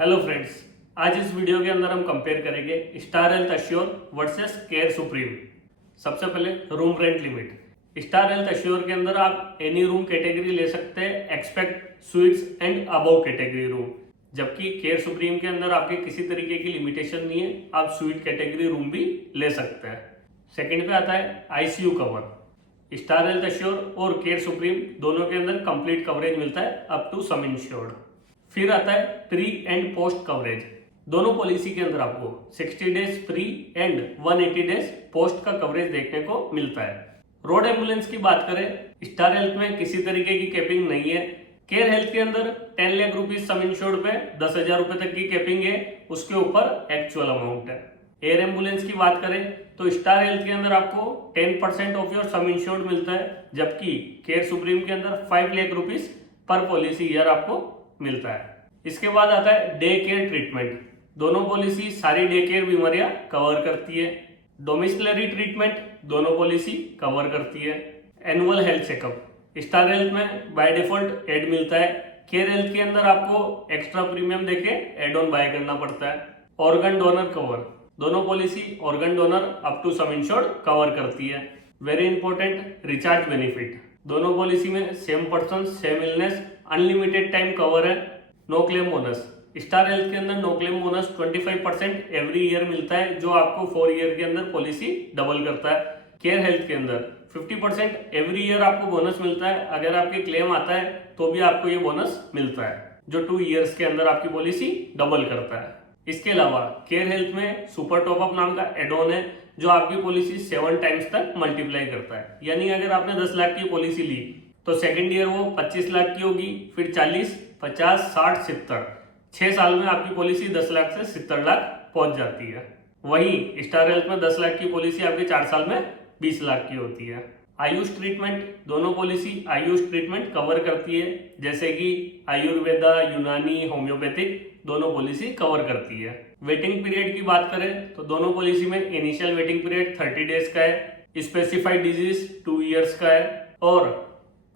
Hello friends, आज इस video के अंदर हम कंपेयर करेंगे star health assure versus care supreme. सबसे पहले room rent limit. Star health assure के अंदर आप एनी रूम कैटेगरी ले सकते हैं expect sweets and above category room, जबकि केयर सुप्रीम के अंदर आपके किसी तरीके की लिमिटेशन नहीं है, आप स्वीट कैटेगरी रूम भी ले सकते हैं। सेकेंड पे आता है ICU cover. Star health assure और केयर सुप्रीम दोनों के अंदर कंप्लीट कवरेज मिलता है अप टू सम इंश्योर्ड। फिर आता है प्री एंड पोस्ट कवरेज। दोनों पॉलिसी के अंदर आपको 60 days pre and 180 days post का कवरेज देखने को मिलता है। रोड एम्बुलेंस की बात करें, स्टार हेल्थ में किसी तरीके की कैपिंग नहीं है। केयर हेल्थ के अंदर 10 लाख रुपीज सम इंश्योर्ड पे 10,000 रुपए तक की कैपिंग है, उसके ऊपर एक्चुअल अमाउंट है। एयर एम्बुलेंस की बात करें तो स्टार हेल्थ के अंदर आपको 10% ऑफ योर सम इंश्योर्ड मिलता है, जबकि केयर सुप्रीम के अंदर 5 lakh rupees per policy year आपको मिलता है। इसके बाद आता है डे केयर ट्रीटमेंट। दोनों पॉलिसी सारी डे केयर बीमारियां कवर करती है। डोमिसिलरी ट्रीटमेंट दोनों पॉलिसी कवर करती है। Annual health checkup Star Health में बाय डिफॉल्ट एड मिलता है, केयर हेल्थ के अंदर आपको एक्स्ट्रा प्रीमियम देके एड ऑन बाय करना पड़ता है। ऑर्गन डोनर कवर, दोनों policy organ donor up to some insured cover करती है। वेरी इंपॉर्टेंट रिचार्ज बेनिफिट, दोनों पॉलिसी में same person same illness unlimited time cover है। No claim bonus, star health के अंदर no claim bonus 25% every year मिलता है, जो आपको 4 ईयर के अंदर पॉलिसी डबल करता है। केयर हेल्थ के अंदर 50% एवरी ईयर आपको बोनस मिलता है, अगर आपके क्लेम आता है तो भी आपको ये बोनस मिलता है, जो 2 ईयर्स के अंदर आपकी पॉलिसी डबल करता है। इसके अलावा केयर हेल्थ में सुपर टॉपअप नाम का एड ऑन है, जो आपकी पॉलिसी 7 टाइम्स तक मल्टीप्लाई करता है। यानी अगर आपने 10 लाख की पॉलिसी ली तो सेकेंड ईयर वो 25 लाख की होगी, फिर 40, 50, 60, 70, 6 साल में आपकी पॉलिसी 10 लाख से 70 लाख पहुंच जाती है। वहीं स्टार हेल्थ में 10 लाख की पॉलिसी आपके 4 साल में 20 लाख की होती है। आयुष ट्रीटमेंट, दोनों पॉलिसी आयुष ट्रीटमेंट कवर करती है, जैसे कि आयुर्वेदा, यूनानी, होम्योपैथिक दोनों पॉलिसी कवर करती है। वेटिंग पीरियड की बात करें तो दोनों पॉलिसी में इनिशियल वेटिंग पीरियड 30 डेज का है, स्पेसिफाइड डिजीज 2 ईयर्स का है और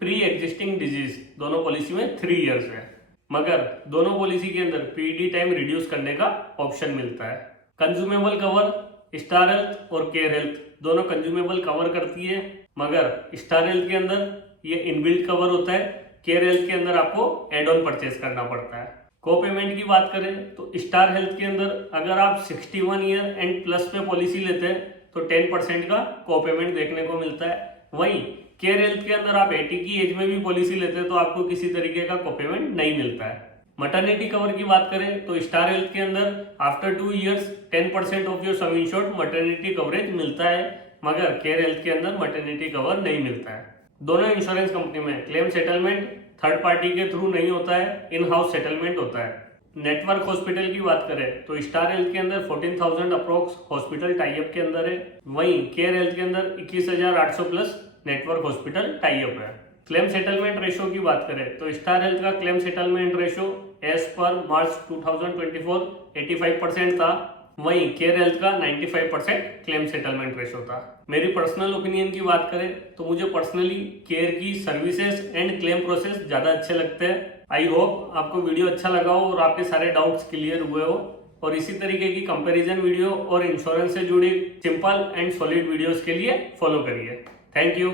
प्री एग्जिस्टिंग डिजीज दोनों पॉलिसी में 3 ईयर्स है। मगर दोनों पॉलिसी के अंदर पीडी टाइम रिड्यूस करने का ऑप्शन मिलता है। कंज्यूमेबल कवर, स्टार हेल्थ और केयर हेल्थ दोनों कंज्यूमेबल कवर करती है, मगर स्टार हेल्थ के अंदर ये इनबिल्ट कवर होता है, केयर हेल्थ के अंदर आपको एड ऑन परचेस करना पड़ता है। को पेमेंट की बात करें तो स्टार हेल्थ के अंदर अगर आप 61 ईयर एंड प्लस पे पॉलिसी लेते हैं तो 10% का को पेमेंट देखने को मिलता है। वहीं केयर हेल्थ के अंदर आप 80 की एज में भी पॉलिसी लेते हैं तो आपको किसी तरीके का को पेमेंट नहीं मिलता है। मटर्निटी कवर की बात करें तो स्टार हेल्थ के अंदर after 2 years 10% of your some insured maternity coverage मिलता है, मगर केयर हेल्थ के अंदर मटर्निटी कवर नहीं मिलता है। दोनों इंश्योरेंस कंपनी में क्लेम सेटलमेंट थर्ड पार्टी के थ्रू नहीं होता है, इन हाउस सेटलमेंट होता है। नेटवर्क हॉस्पिटल की बात करें तो स्टार हेल्थ के अंदर 14,000 अप्रोक्स हॉस्पिटल टाइप के अंदर है, वहीं केयर हेल्थ के अंदर 21,800 प्लस नेटवर्क हॉस्पिटल टाइप है। क्लेम सेटलमेंट रेशो की बात करें तो स्टार हेल्थ का claim settlement ratio as per March 2024 85% था, वहीं केयर हेल्थ का 95% क्लेम सेटलमेंट रेशो था। मेरी पर्सनल ओपिनियन की बात करें तो मुझे पर्सनली केयर की सर्विसेज एंड क्लेम प्रोसेस ज्यादा अच्छे लगते हैं। आई होप आपको वीडियो अच्छा लगा हो और आपके सारे डाउट्स क्लियर हुए हो, और इसी तरीके की कंपैरिजन वीडियो और इंश्योरेंस से जुड़ी सिंपल एंड सॉलिड वीडियोस के लिए फॉलो करिए। Thank you.